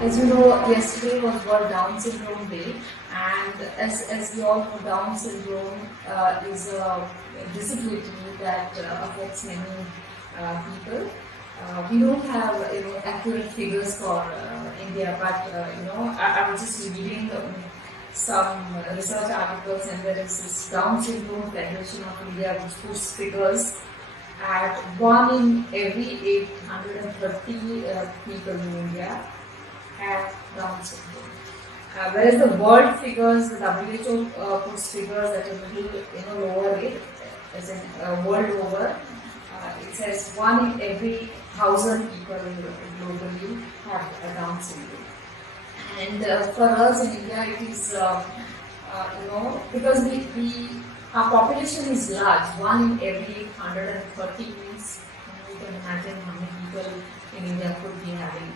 As you know, yesterday was World Down Syndrome Day, and as we all know, Down syndrome is a disability that affects many people. We don't have accurate figures for India, but I was just reading some research articles, and there is this Down Syndrome Federation of India which puts figures at 1 in every 830 people in India have Down syndrome. Whereas the world figures, the WHO puts figures at a little lower rate, as in world over. It says 1 in every 1,000 people globally have a Down syndrome. And for us in India, it is because our population is large. 1 in every 130 means you can imagine how many people in India could be having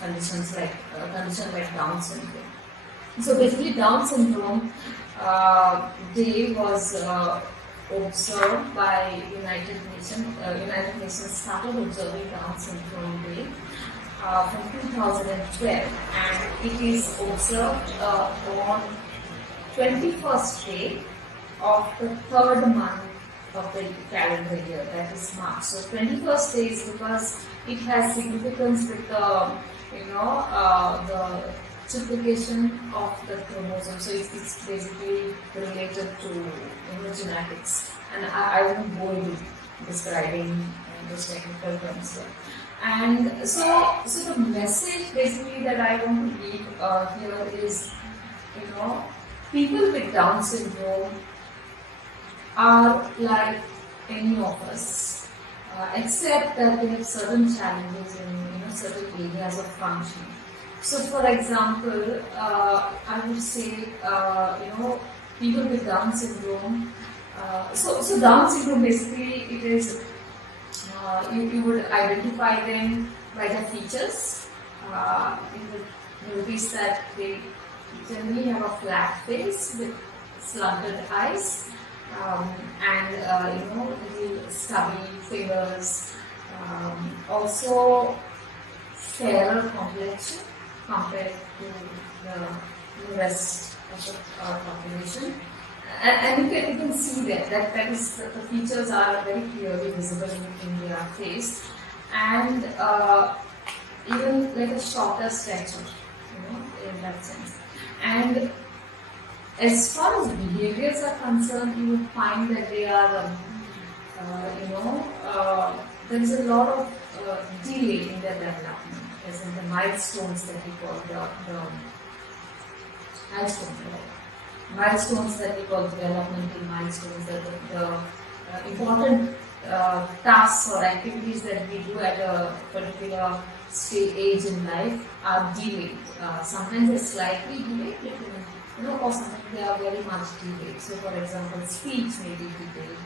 conditions like Down syndrome. So basically, Down syndrome day was observed by United Nations. United Nations started observing Down syndrome day from 2012, and it is observed on 21st day of the third month of the calendar year, that is March. So 21st day is because it has significance with the triplication of the chromosome. So it's basically related to genetics, and I won't go into describing those technical terms there. And so the message basically that I want to leave here is, people with Down syndrome are like any of us, except that they have certain challenges in certain areas of function. So, for example, I would say, people with Down syndrome. So Down syndrome basically it is you would identify them by their features. You would notice that they generally have a flat face with slanted eyes, and little stubby fingers. Also, fairer complexion compared to the rest of the population. And you can see that is the features are very clearly visible in their face, and even like a shorter stature, in that sense. And as far as behaviors are concerned, you will find that they are, there is a lot of delay in their development, as in the milestones that we call the milestones that we call developmental milestones, the important tasks or activities that we do at a particular age in life are delayed. Sometimes they're slightly delayed, or sometimes they are very much delayed. So, for example, speech may be delayed,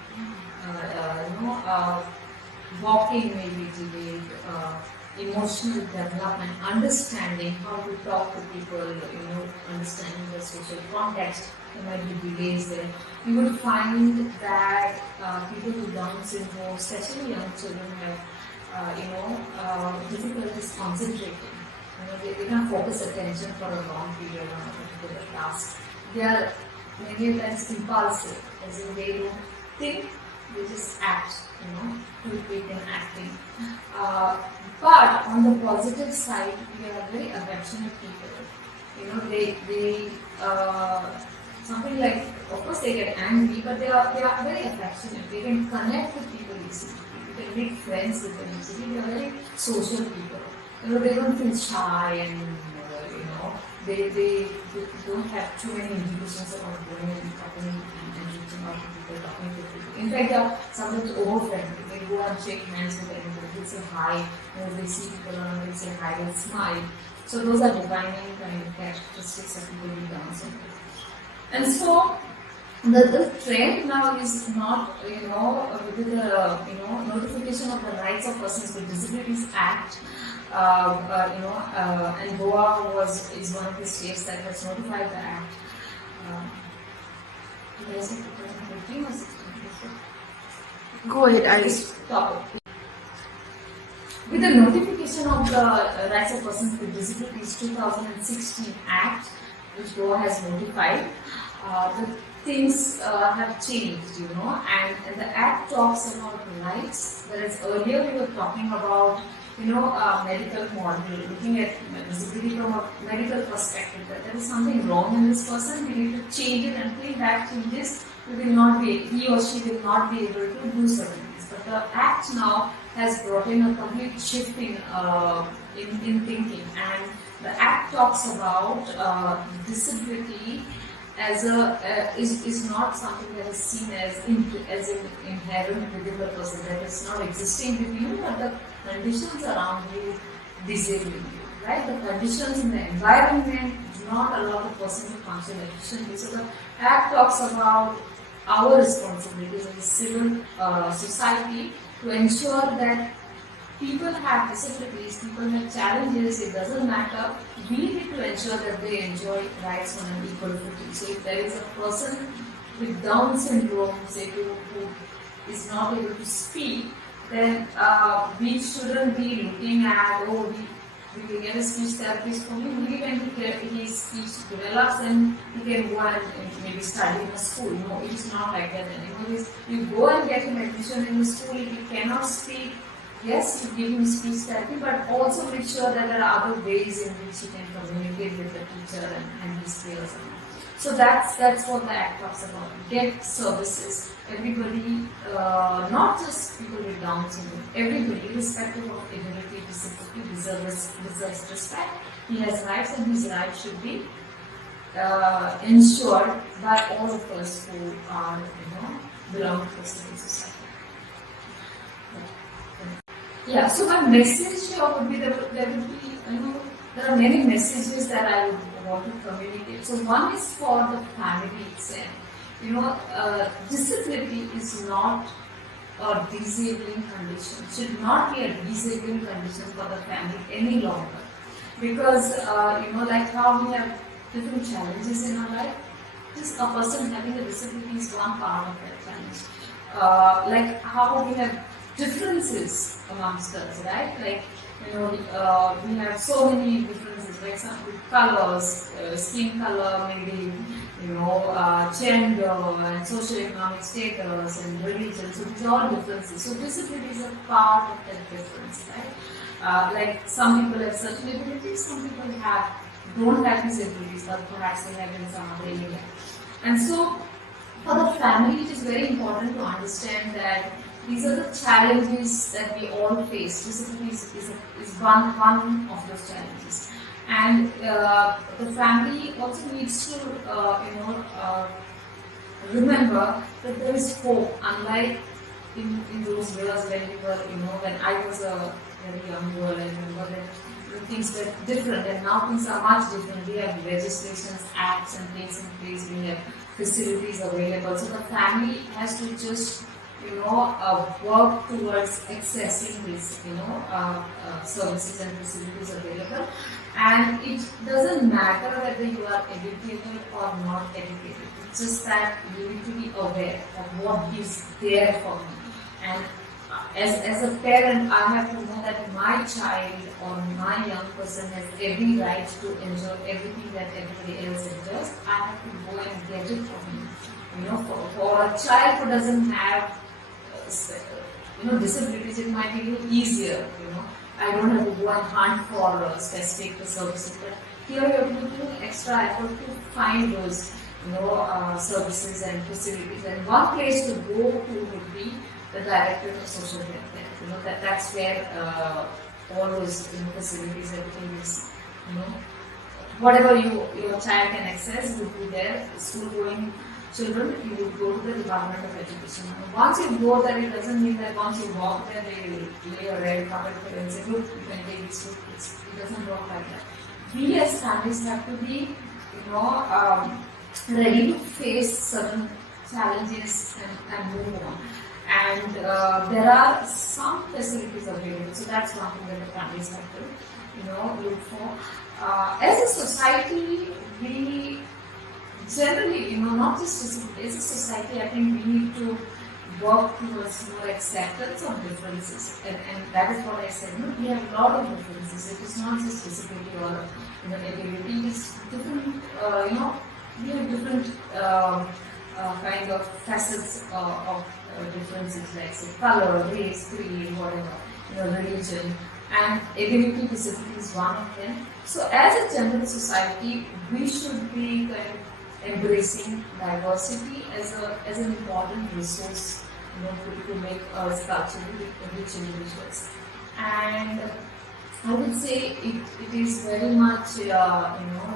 walking may be delayed, emotional development, understanding how to talk to people, understanding the social context, there might be delays there. You would find that people with Down syndrome, especially young children, have difficulties concentrating. They can't focus attention for a long period on a particular task. They are many times impulsive, as in they don't think, they just act, too quick in acting. But on the positive side, we are very affectionate people. They something like, of course they get angry, but they are very affectionate. They can connect with people easily. They can make friends with them easily. They are very social people. They don't feel shy, and they don't have too many indications about going and talking and reaching out to people, talking to people. In fact, they are sometimes over-friendly. They go and shake hands with everybody. They say hi. They see people around, they say hi, they smile. So those are defining kind of characteristics of people with Down syndrome. And so the trend now is not, with the Notification of the Rights of Persons with Disabilities Act. And Goa is one of the states that has notified the act. Was it 2015 or 16? Go ahead, Iris. with the notification of the Rights of Persons with Disabilities 2016 Act, which Goa has notified, the things have changed, and the Act talks about rights, whereas earlier we were talking about, medical model, looking at disability from a medical perspective, that there is something wrong in this person, we need to change it, and until that changes, he or she will not be able to do certain things. But the Act now has brought in a complete shift in thinking, and the Act talks about disability as is not something that is seen as inherent within the person, that is not existing within you, but the conditions around you disabling you, right? The conditions in the environment do not allow the person to function efficiently. So the Act talks about our responsibilities as a civil society to ensure that people have disabilities, people have challenges, it doesn't matter. We need to ensure that they enjoy rights on an equal footing. So if there is a person with Down syndrome, say, who is not able to speak, then we shouldn't be looking at, we can get a speech therapist for him. Maybe when his speech develops, then he can go and maybe study in a school. No, it is not like that anymore. You go and get him admission in the school. If he cannot speak, yes, you give him speech therapy, but also make sure that there are other ways in which you can communicate with the teacher and his peers. So that's what the Act talks about. Get services. Everybody, not just people with Down syndrome, everybody, irrespective of ability, disability, deserves respect. He has rights, and his rights should be ensured by all of us who are, belong to the civil society. Yeah, so my message here would be there are many messages that I would want to communicate. So one is for the family itself. Disability is not a disabling condition. Should not be a disabling condition for the family any longer. Because like how we have different challenges in our life, just a person having a disability is one part of that challenge. Like how we have differences amongst us, right? Like, we have so many differences, like some colors, skin color, maybe, gender and socioeconomic status and religion. So these are all differences. So disability is a part of that difference, right? Like some people have certain abilities, some people don't have these abilities, but perhaps they have in some other area. And so for the family, it is very important to understand that these are the challenges that we all face. Disability is one of those challenges. And the family also needs to, remember that there is hope, unlike in those years when we were, when I was a very young girl, I remember that things were different, and now things are much different. We have legislations, acts and things in place, we have facilities available. So the family has to just work towards accessing these, services and facilities available. And it doesn't matter whether you are educated or not educated. It's just that you need to be aware of what is there for me. And as a parent, I have to know that my child or my young person has every right to enjoy everything that everybody else enjoys. I have to go and get it for him. For a child who doesn't have disabilities, it might be a little easier. I don't have to go and hunt for specific services, but here you have to do extra effort to find those services and facilities. And one place to go to would be the Directorate of Social Welfare. That's where all those facilities, everything is, whatever your child can access would be there. School going children, you would go to the Department of Education. Once you go there, it doesn't mean that once you walk there, they will lay a red carpet for you and say, look, you can take this food. It doesn't work like that. We as families have to be, ready to face certain challenges and move on. And there are some facilities available, so that's one thing that the families have to, look for. As a society, we generally, not just disability, as a society, I think we need to work towards more acceptance of differences, and that is what I said. We have a lot of differences. It is not just disability or ability. It is different. We have different kind of facets of differences, like say color, race, creed, whatever, religion, and ability disability is one of them. So, as a general society, we should be kind of embracing diversity as an important resource, to make us culturally rich individuals. And I would say it is very much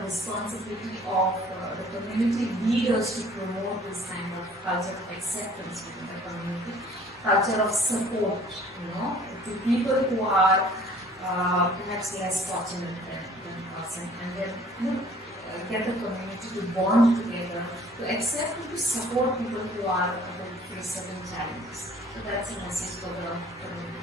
responsibility of the community leaders to promote this kind of culture of acceptance within the community, culture of support, to people who are perhaps less fortunate than us, and then get the community to bond together, to accept and to support people who face certain challenges. So that's a message for the community.